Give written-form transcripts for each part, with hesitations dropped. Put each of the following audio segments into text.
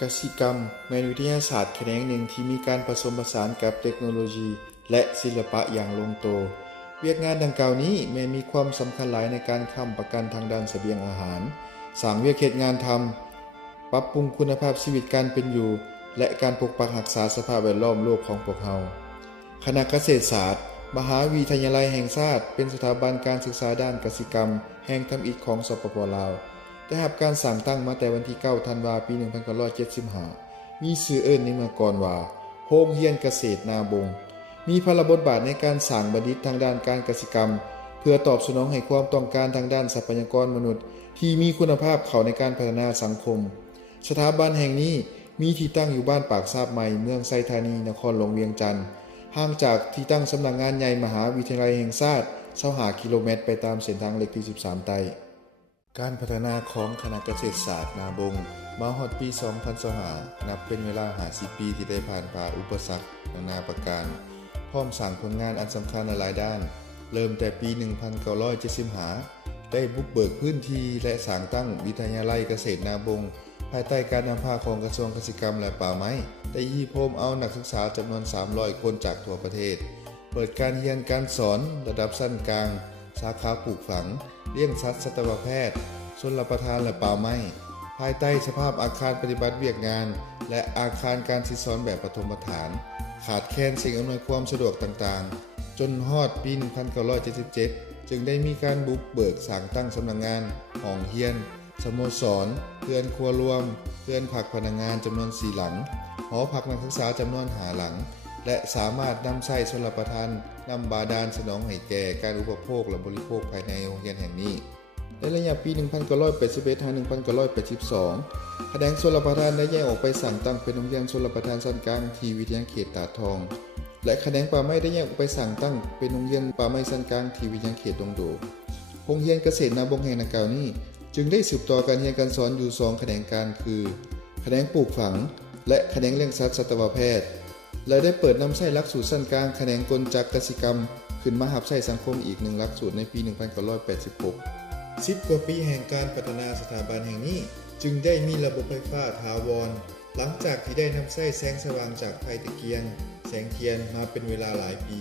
กสิกรรมแม่นวิทยาศาสตร์แขนงหนึ่งที่มีการผสมผสานกับเทคโนโลยีและศิลปะอย่างลงตัวเวียกงานดังกล่าวนี้แม้มีความสำคัญหลายในการค้ำประกันทางด้านเสบียงอาหารสร้างเวียกเหตุงานทำปรับปรุงคุณภาพชีวิตการเป็นอยู่และการปกปักรักษาสภาพแวดล้อมโลกของพวกเราคณะเกษตรศาสตร์มหาวิทยาลัยแห่งชาติเป็นสถาบันการศึกษาด้านกสิกรรมแห่งทำอิฐของสปป.ลาวได้รับการสร้างตั้งมาแต่วันที่9ธันวาคมปี1975มีชื่อเอิ้นในเมื่อก่อนว่าโรงเรียนเกษตรนาบงมีพลบทบาทในการสร้างบัณฑิตทางด้านการกสิกรรมเพื่อตอบสนองให้ความต้องการทางด้านทรัพยากรมนุษย์ที่มีคุณภาพเข้าในการพัฒนาสังคมสถาบันแห่งนี้มีที่ตั้งอยู่บ้านปากซาบใหม่เมืองไซธานีนครหลวงเวียงจันทน์ห่างจากที่ตั้งสำนักงานใหญ่มหาวิทยาลัยแห่งชาติ25 กิโลเมตรไปตามเส้นทางเลขที่13ไตการพัฒนาของคณะเกษตรศาสตร์นาบงมาฮอดปี2025นับเป็นเวลา50 ปีที่ได้ผ่านผ่าอุปสรรคนานาประการพร้อมสร้างผลงานอันสำคัญหลายด้านเริ่มแต่ปี1975ได้บุกเบิกพื้นที่และสร้างตั้งวิทยาลัยเกษตรนาบงภายใต้การนำพาของกระทรวงเกษตรกรรมและป่าไม้ได้ยี่โพมเอานักศึกษาจำนวน300 คนจากทั่วประเทศเปิดการเรียนการสอนระดับชั้นกลางสาขาปลูกฝังเลี้ยงสัตว์สัตวแพทย์ชลประทานและป่าไม้ภายใต้สภาพอาคารปฏิบัติเวียกงานและอาคารการศึกษาแบบปฐมฐานขาดแคลนสิ่งอำนวยความสะดวกต่างๆจนฮอดปี1977จึงได้มีการบุกเบิกสร้างตั้งสำนักงานห้องเรียนสโมสรเรือนครัวรวมเรือนพักพนักงานจำนวน4หลังหอพักนักศึกษาจำนวน5หลังและสามารถนำใช้ชลประทานนำบาดาลสนองให้แก่การอุปโภคและบริโภคภายในโรงเรียนแห่งนี้ในระยะปี1981 ถึง 1982แขนงชลประทานได้แยกออกไปสั่งตั้งเป็นโรงเรียนชลประทานชั้นกลางที่วิทยาเขตตาดทองและแขนงป่าไม้ได้แยกออกไปสั่งตั้งเป็นโรงเรียนป่าไม้ชั้นกลางที่วิทยาเขตดงโดโรงเรียนเกษตรนาบงแห่งดังกล่าวนี้จึงได้สืบต่อการเรียนการสอนอยู่2แขนงการคือแขนงปลูกฝังและแขนงเลี้ยงสัตว์สัตวแพทย์และได้เปิดนำใช้หลักสูตรชั้นกลางแขนงกลจักรกสิกรรมขึ้นมารับใช้สังคมอีก1หลักสูตรในปี1986 10 กว่าปีแห่งการพัฒนาสถาบันแห่งนี้จึงได้มีระบบไฟฟ้าถาวรหลังจากที่ได้นำใช้แสงสว่างจากไฟตะเกียงแสงเทียนมาเป็นเวลาหลายปี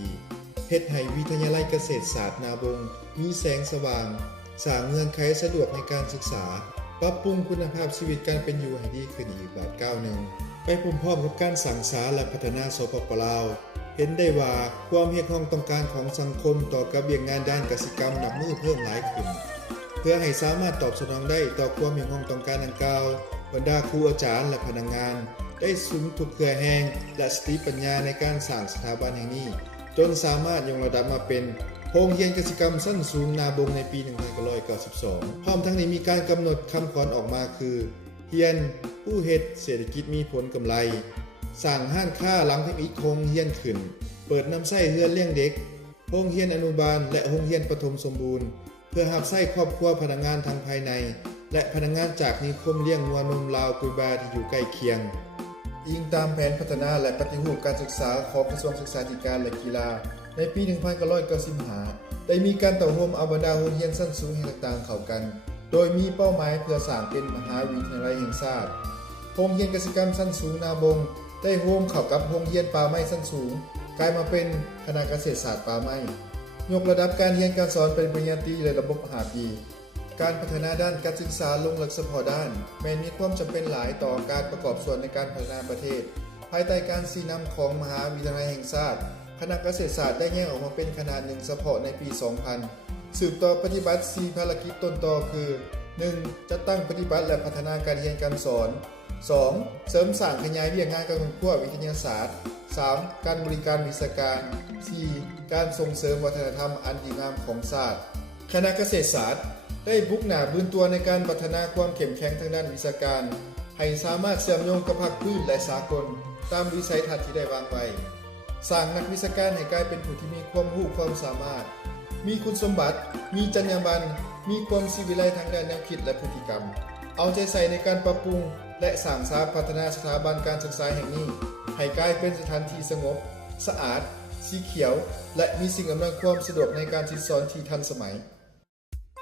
เฮ็ดให้วิทยาลัยเกษตรศาสตร์นาบงมีแสงสว่างสร้างเงื่อนไขสะดวกในการศึกษาปรับปรุงคุณภาพชีวิตการเป็นอยู่ให้ดีขึ้นอีกบาทก้าวหนึ่งไปพร้อมๆกับการสั่งสาและพัฒนาสปป.ลาวเห็นได้ว่าความเรียกร้องต้องการของสังคมต่อกับเวียกงานด้านกสิกรรมนับมือเพิ่มหลายขึ้นเพื่อให้สามารถตอบสนองได้ต่อความเรียกร้องต้องการดังกล่าวบรรดาครูอาจารย์และพนักงานได้สุนทุกเครือแห่งและสติปัญญาในการสร้างสถาบันแห่งนี้จนสามารถยกระดับมาเป็นโรงเรียนกสิกรรมชั้นสูงนาบงในปี1992พร้อมทั้งนี้มีการกำหนดคำขวัญออกมาคือเรียนผู้เฮ็ดเศรษฐกิจมีผลกำไรสร้างห้างค้าหลังที่อีกโรงเรียนขึ้นเปิดนำใช้เรือนเลี้ยงเด็กโรงเรียนอนุบาลและโรงเรียนประถมสมบูรณ์เพื่อรับใช้ครอบครัวพนักงานทางภายในและพนักงานจากนิคมเลี้ยงงัวนมลาวกุยบาที่อยู่ใกล้เคียงอิงตามแผนพัฒนาและปฏิรูปการศึกษาของกระทรวงศึกษาธิการและกีฬาในปี1995ได้มีการต่อรวมเอาบรรดาโรงเรียนชั้นสูงแห่งต่างๆเข้ากันโดยมีเป้าหมายเพื่อสร้างเป็นมหาวิทยาลัยแห่งชาติโรงเรียนกสิกรรมชั้นสูงนาบงได้ร่วมเข้ากับโรงเรียนป่าไม้ชั้นสูงกลายมาเป็นคณะเกษตรศาสตร์ป่าไม้ยกระดับการเรียนการสอนเป็นปริญญาตรีในระบบ5 ปีการพัฒนาด้านการศึกษาลงหลักเฉพาะด้านแม้มีความจำเป็นหลายต่อการประกอบส่วนในการพัฒนาประเทศภายใต้การชี้นำของมหาวิทยาลัยแห่งชาติคณะเกษตรศาสตร์ได้แยกออกมาเป็นคณะหนึ่งเฉพาะในปี 2000 สืบต่อปฏิบัติ4ภารกิจต้นต่อคือ 1. จัดตั้งปฏิบัติและพัฒนาการเรียนการสอน 2. เสริมสร้างขยายเวียกงานการค้นคว้าวิทยาศาสตร์ 3. การบริการวิชาการ 4. การส่งเสริมวัฒนธรรมอันดีงามของชาติคณะเกษตรศาสตร์ได้บุกหน้าบืนตัวในการพัฒนาความเข้มแข็งทางด้านวิชาการให้สามารถเชื่อมโยงกับภาคพื้นและสากลตามวิสัยทัศน์ที่ได้วางไว้สร้างนักวิชาการให้กลายเป็นผู้ที่มีความรู้ความสามารถมีคุณสมบัติมีจรรยาบรรณมีความศิวิไลทางด้านแนวคิดและพฤติกรรมเอาใจใส่ในการปรับปรุงและสร้างสรรค์พัฒนาสถาบันการศึกษาแห่งนี้ให้กลายเป็นสถานที่สงบสะอาดสีเขียวและมีสิ่งอำนวยความสะดวกในการสอนที่ทันสมัย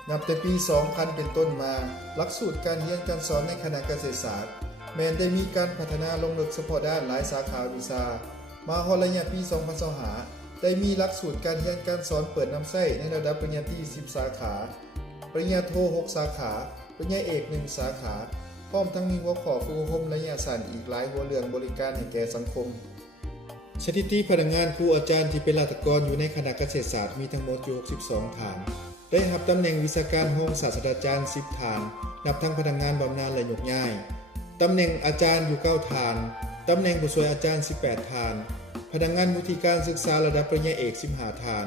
นับแต่ปี 2000 เป็นต้นมาหลักสูตรการเรียนการสอนในคณะเกษตรศาสตร์ แม้นได้มีการพัฒนาลงลึกเฉพาะด้านหลายสาขาวิชามาฮอดระยะปี 2025ได้มีหลักสูตรการเรียนการสอนเปิดนำใช้ในระดับปริญญาตรี 10 สาขาปริญญาโท 6 สาขาปริญญาเอก 1 สาขาพร้อมทั้งมีหัวข้อฝึกอบรมระยะสั้นอีกหลายหัวเรื่องบริการให้แก่สังคมสถิติพนักงานครูอาจารย์ที่เป็นราชการอยู่ในคณะเกษตรศาสตร์มีทั้งหมดอยู่62 ฐานได้รับตำแหน่งวิชาการรองศาสตราจารย์ 10 ฐานนับทั้งพนักงานบำนาญและยกย้ายตำแหน่งอาจารย์อยู่ 9 ฐานตำแหน่งผู้ช่วยอาจารย์ 18 ฐานพนักงานวุฒิการศึกษาระดับปริญญาเอก 15 ฐาน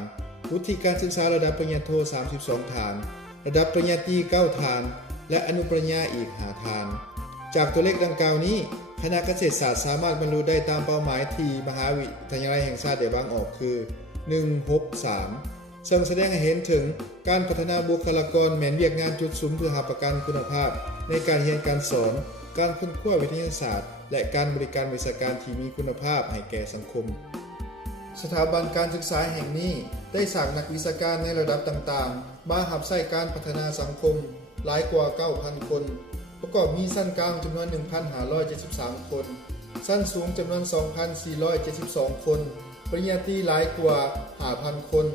วุฒิการศึกษาระดับปริญญาโท 32 ฐานระดับปริญญาตรี 9 ฐานและอนุปริญญาอีก 5 ฐานจากตัวเลขดังกล่าวนี้คณะเกษตรศาสตร์สามารถบรรลุได้ตามเป้าหมายที่มหาวิทยาลัยแห่งชาติได้วางออกคือ 163 ซึ่งแสดงให้เห็นถึงการพัฒนาบุคลากรแม่นเวียกงานจุดสูงเพื่อหาประกันคุณภาพในการเรียนการสอนการค้นคว้าวิทยาศาสตร์และการบริการวิชาการที่มีคุณภาพให้แก่สังคมสถาบันการศึกษาแห่งนี้ได้สร้างนักวิชาการในระดับต่างๆมารับใช้การพัฒนาสังคมหลายกว่า 9,000 คนประกอบมีชั้นกลางจำนวน 1,573 คนชั้นสูงจำนวน 2,472 คนปริญญาตรีหลายกว่า 5,000 คน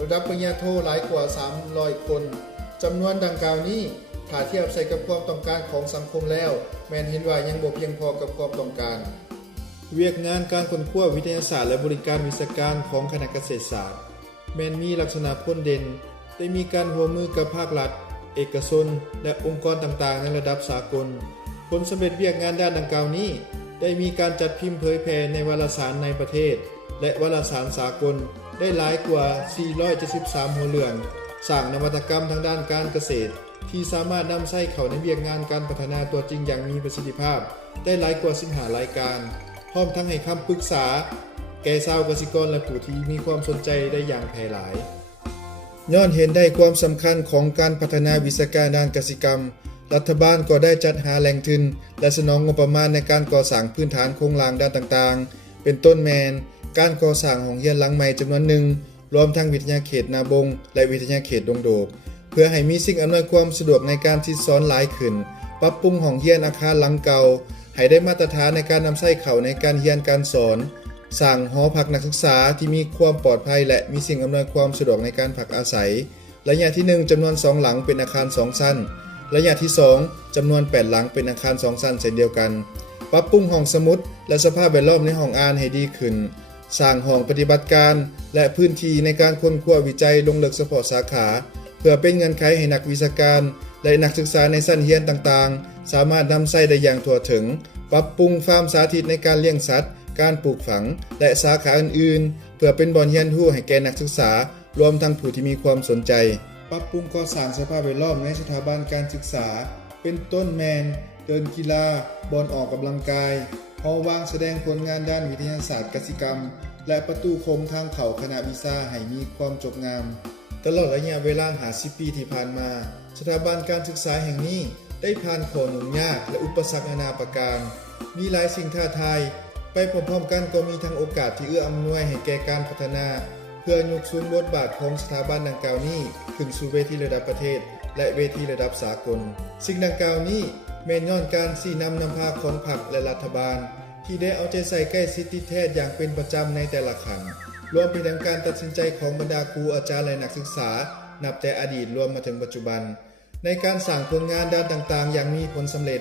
ระดับปริญญาโทหลายกว่า 300 คนจำนวนดังกล่าวนี้ถ้าเทียบใส่กับความต้องการของสังคมแล้วแม้นเห็นว่ายังบ่เพียงพอกับความต้องการเวียกงานการค้นคว้าวิทยาศาสตร์และบริการวิชาการของคณะเกษตรศาสตร์แม้นมีลักษณะพ้นเด่นได้มีการร่วมมือกับภาครัฐเอกชนและองค์กรต่างๆในระดับสากลผลสำเร็จเวียกงานด้านดังกล่าวนี้ได้มีการจัดพิมพ์เผยแพร่ในวารสารในประเทศและวารสารสากลได้หลายกว่า 473 หัวเรื่องสร้างนวัตกรรมทางด้านการเกษตรที่สามารถนำใช้เข้าในเวียกงานการพัฒนาตัวจริงอย่างมีประสิทธิภาพได้หลายกว่า15รายการพร้อมทั้งให้คำปรึกษาแก่ชาวเกษตรกรและผู้ที่มีความสนใจได้อย่างแพร่หลายย้อนเห็นได้ความสำคัญของการพัฒนาวิชาการด้านกสิกรรมรัฐบาลก็ได้จัดหาแหล่งทุนและสนองงบประมาณในการก่อสร้างพื้นฐานโครงสร้างด้านต่างๆเป็นต้นแมนการก่อสร้างโรงเรียนหลังใหม่จำนวนหนึ่งรวมทั้งวิทยาเขตนาบงและวิทยาเขตดงโดกเพื่อให้มีสิ่งอำนวยความสะดวกในการที่สอนหลายขึ้นปรับปรุงห้องเรียนอาคารหลังเก่าให้ได้มาตรฐานในการนำใช้เข้าในการเรียนการสอนสร้างหอพักนักศึกษาที่มีความปลอดภัยและมีสิ่งอำนวยความสะดวกในการพักอาศัยระยะที่1จำนวน2หลังเป็นอาคาร2ชั้นระยะที่2จำนวน8หลังเป็นอาคาร2ชั้นเช่นเดียวกันปรับปรุงห้องสมุดและสภาพแวดล้อมในห้องอ่านให้ดีขึ้นสร้างห้องปฏิบัติการและพื้นที่ในการค้นคว้าวิจัยลงลึกเฉพาะสาขาเพื่อเป็นเงื่อนไขให้นักวิชาการและนักศึกษาในชั้นเรียนต่างๆสามารถนำใช้ได้อย่างทั่วถึงปรับปรุงฟาร์มสาธิตในการเลี้ยงสัตว์การปลูกฝังและสาขาอื่นๆเพื่อเป็นบ่อนเรียนรู้ให้แก่นักศึกษารวมทั้งผู้ที่มีความสนใจปรับปรุงก่อสร้างสภาพแวดล้อมในสถาบันการศึกษาเป็นต้นแมนเดินกีฬาบอลออกกำลังกายหอว่างแสดงผลงานด้านวิทยาศาสตร์กสิกรรมและประตูโค้งทางเข้าคณะวิชาให้มีความจบงามตลอดระยะเวลา50 ปีที่ผ่านมาสถาบันการศึกษาแห่งนี้ได้ผ่านข้อยุ่งยากและอุปสรรคนานาประการมีหลายสิ่งท้าทายไปพร้อมๆกันก็มีทั้งโอกาสที่เอื้ออำนวยให้แก่การพัฒนาเพื่อยกสูงบทบาทของสถาบันดังกล่าวนี้ขึ้นสู่เวทีระดับประเทศและเวทีระดับสากลสิ่งดังกล่าวนี้แม้นย้อนการชี้นำพาของพรรคและรัฐบาลที่ได้เอาใจใส่ใกล้ชิดแท้อย่างเป็นประจำในแต่ละครั้งรวมไปถึงการตัดสินใจของบรรดาครูอาจารย์และนักศึกษานับแต่อดีตรวมมาถึงปัจจุบันในการสร้างผลงานด้านต่างๆอย่างมีผลสำเร็จ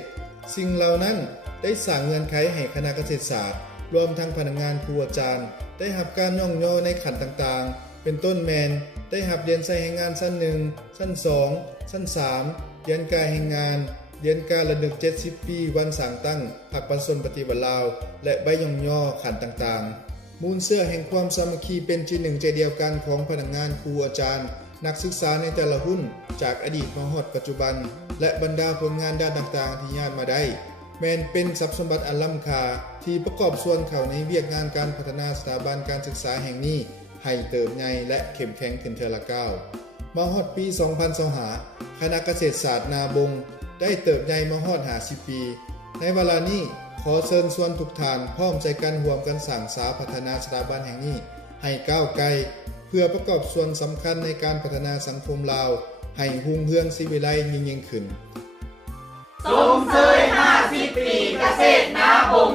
สิ่งเหล่านั้นได้สร้างเงื่อนไขให้คณะเกษตรศาสตร์รวมทั้งพนักงานครูอาจารย์ได้รับการย่องย่อในขั้นต่างๆเป็นต้นแมนได้รับเรียนใส่แห่งงานชั้น1ชั้น2ชั้น3เรียนการแห่งงานเรียนการระลึก70 ปีวันสร้างตั้งพรรคประชาธิปไตยปฏิวัติลาวและใบย่องย่อขั้นต่างๆมูลเสื้อแห่งความสามัคคีเป็นที่หนึ่งใจเดียวกันของพนักงานครูอาจารย์นักศึกษาในแต่ละรุ่นจากอดีตมาฮอดปัจจุบันและบรรดาผลงานด้านต่างๆที่ญาติมาได้แม้นเป็นทรัพย์สมบัติอันล้ำค่าที่ประกอบส่วนเข้าในเวียกงานการพัฒนาสถาบันการศึกษาแห่งนี้ให้เติบใหญ่และเข้มแข็งขึ้นเทื่อละก้าวมาฮอดปี 2025คณะเกษตรศาสตร์นาบงได้เติบใหญ่มาฮอด50 ปีในเวลานี้ขอเชิญชวนทุกท่านพร้อมใจกันร่วมกันสร้างสาพัฒนาสถาบันแห่งนี้ให้ก้าวไกลเพื่อประกอบส่วนสำคัญในการพัฒนาสังคมลาวให้รุ่งเรืองศิวิไลยิ่งขึ้นส่งเสย 50 ปีเกษตรนาบง